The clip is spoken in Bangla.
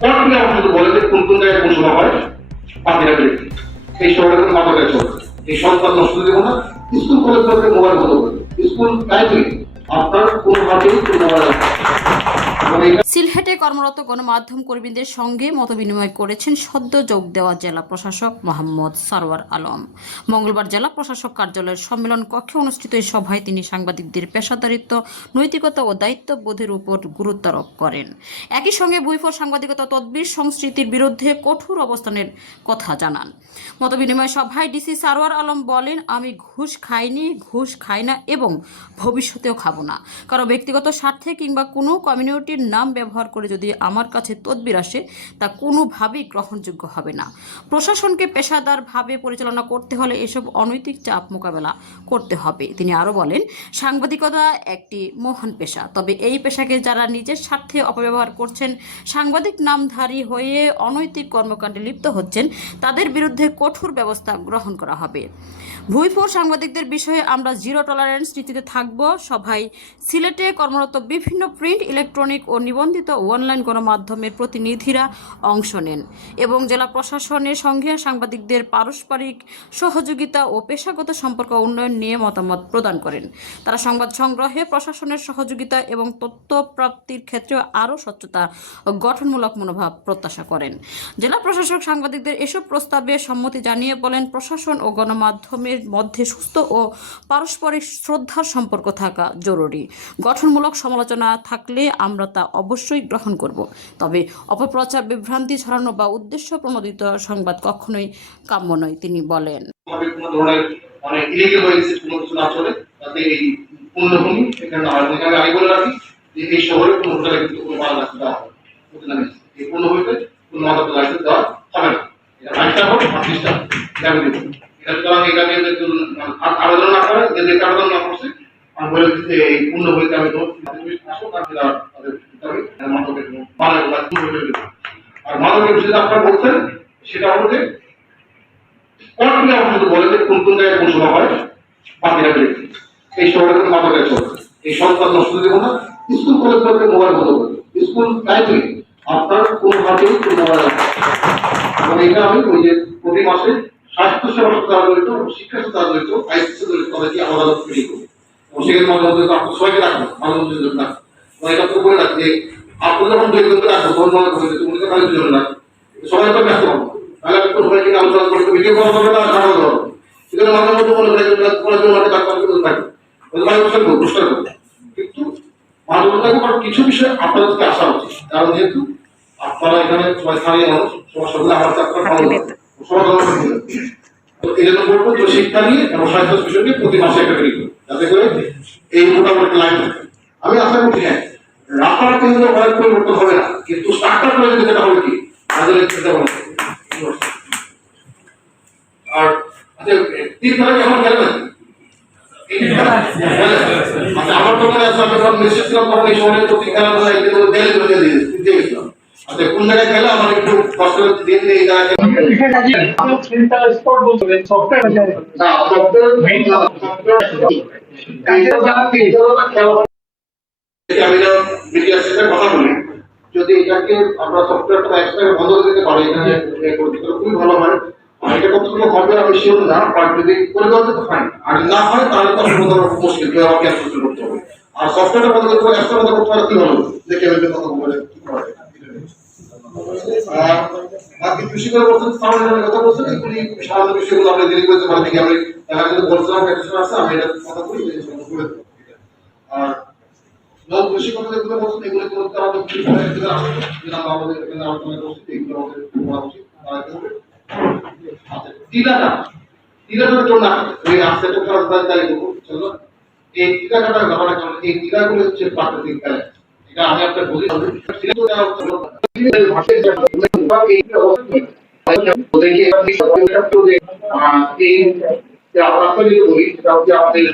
কয়েকটি আমার যদি বলে যে কোন কোন জায়গায় সময় হয় পাখিরা বেড়ে এই শহরে কোনো মাদকের এই সন্তান নষ্ট দেবো না। স্কুল কলেজ মোবাইল বন্ধ করবে স্কুল টাইমে আপনার কোনোভাবেই কোনো মোবাইল রাখবে না। এবং এটা সিলহেটে কর্মরত গণমাধ্যম কর্মীদের সঙ্গে মতবিনিময় করেছেন সদ্য যোগ দেওয়া জেলা প্রশাসক মোহাম্মদ সারওয়ার আলম। মঙ্গলবার জেলা প্রশাসক কার্যালয়ের সম্মেলন কক্ষে অনুষ্ঠিত এই সভায় তিনি সাংবাদিকদের পেশাদারিত্ব, নৈতিকতা ও দায়িত্ববোধের উপর গুরুত্ব আরোপ করেন। একই সঙ্গে বইফর সাংবাদিকতা তদবির সংস্কৃতির বিরুদ্ধে কঠোর অবস্থানের কথা জানান। মতবিনিময় সভায় ডিসি সারওয়ার আলম বলেন, আমি ঘুষ খাইনি, ঘুষ খাই না এবং ভবিষ্যতেও খাব। না। কারও ব্যক্তিগত স্বার্থে কিংবা কোনো কমিউনিটির নাম ব্যবহার করে যদি আমার কাছে তদবির আসে, তা কোনোভাবেই গ্রহণযোগ্য হবে না। প্রশাসনকে পেশাদারভাবে পরিচালনা করতে হলে এসব অনৈতিক চাপ মোকাবেলা করতে হবে। তিনি আরও বলেন, সাংবাদিকতা একটি মহান পেশা। তবে এই পেশাকে যারা নিজের স্বার্থে অপব্যবহার করছেন, সাংবাদিক নামধারী হয়ে অনৈতিক কর্মকাণ্ডে লিপ্ত হচ্ছেন, তাদের বিরুদ্ধে কঠোর ব্যবস্থা গ্রহণ করা হবে। ভুইফোর সাংবাদিকদের বিষয়ে আমরা জিরো টলারেন্স নীতিতে থাকব। সভায় সিলেটে কর্মরত বিভিন্ন প্রিন্ট, ইলেকট্রনিক ও নিবন্ধিত অনলাইন গণমাধ্যমের প্রতিনিধিরা অংশ নেন এবং জেলা প্রশাসনের সঙ্গে সাংবাদিকদের পারস্পরিক সহযোগিতা ও পেশাগত সম্পর্ক উন্নয়ন নিয়ে মতামত প্রদান করেন। তারা সংবাদ সংগ্রহে প্রশাসনের সহযোগিতা এবং তথ্য প্রাপ্তির ক্ষেত্রে আরও স্বচ্ছতা ও গঠনমূলক মনোভাব প্রত্যাশা করেন। জেলা প্রশাসক সাংবাদিকদের এসব প্রস্তাবে সম্মতি জানিয়ে বলেন, প্রশাসন ও গণমাধ্যমের মধ্যে সুস্থ ও পারস্পরিক শ্রদ্ধার সম্পর্ক থাকা জরুরি। গঠনমূলক সমালোচনা থাকলে আমরা তা অবশ্যই গ্রহণ করব। তবে অপপ্রচার, বিভ্রান্তি ছড়ানো বা উদ্দেশ্য প্রণোদিত সংবাদ কখনোই কাম্য নয়, তিনি বলেন। আবেদন না করে যে আবেদন না করছে। আমি বলে এই আমি তার দিতে হবে মাদকের মাদক বা পূর্ণভূমি দিতে হবে। আর মাদকের বিষয়ে আপনারা বলছেন, সেটা হলো যে কয়েকটি আমার যে কোন কোন জায়গায় কোন হয়, বাকিরা বেড়ে এই শহরে কোনো মাদকের চলবে এই সন্তান নষ্ট দেবো না। স্কুল কলেজ করতে মোবাইল বন্ধ করবে। স্কুল টাইমে আপনার কোনোভাবেই কোনো মোবাইল এবং এটা আমি ওই যে প্রতি মাসে স্বাস্থ্য সেবার সাথে আলোচিত শিক্ষার সাথে আলোচিত, আইসিসি জড়িত তাদেরকে আলাদা করব এবং সেখানে তো আপনার সবাইকে রাখব এটা তো বলে রাখি যে আপনি যখন তুমি তো খালি দুজন রাখব সবাই তো ব্যস্ত হব। তাহলে আপনি তো সবাইকে আলোচনা করতে ভিডিও করা যাবে না খাওয়া যাবে সেখানে মাঝে মধ্যে করে যে কোনো জন মাঠে ডাক্তার করে থাকবে ওই করব পুরস্কার করব কিন্তু কারণ কিছু বিষয় আপনাদের থেকে আসা উচিত। কারণ যেহেতু আপনারা এখানে সবাই স্থানীয় মানুষ, সবার সাথে আমার চাকরি ভালো এই জন্য বলব যে শিক্ষা নিয়ে এবং স্বাস্থ্য বিষয় নিয়ে প্রতি মাসে একটা মিটিং করব। যাতে করে এই মোটামুটি লাইন আমি আশা করছি হ্যাঁ রাস্তাটা কিন্তু অনেক পরিবর্তন হবে না, কিন্তু স্টার্টার করে যদি যেটা হবে কি? সেটা আর আচ্ছা তিন তারা কি আচ্ছা আমার আছে, আমি সব নিশ্চিত ছিলাম এই সময় তো তিন দিয়ে দিয়ে কোন জায়গায় সফটওয়্যার সফটওয়্যার আমি যদি এটাকে আমরা সফটওয়্যারটা একসাথে বন্ধ করে দিতে পারি, এখানে খুবই ভালো হয়। এটা না যদি করে আর না হয়, তাহলে আমাকে করতে হবে। আর কি ভালো দেখে কথা বলে বাকি করে বলছেন, সামান্য কথা বলছেন, এগুলি সামান্য বিষয়গুলো আপনি দেরি করতে দেখি আমি দেখা যদি বলছিলাম, একটা আছে, আমি এটা কথা বলি করে আর নন কৃষি কথা যেগুলো বলছেন, এগুলো তারা তো আমরা আমাদের এখানে আলোচনা করছি এগুলো আমাদের করা উচিত, তারা করবে আচ্ছা টিলাটা, টিলাটার জন্য ওই দায় দায়ী করব চলো এই টিলা কাটার ব্যাপারটা এই হচ্ছে প্রাকৃতিক ব্যালেন্স। এটা আমি আপনার বলি এই যে আমরা বলি সেটা হচ্ছে আমাদের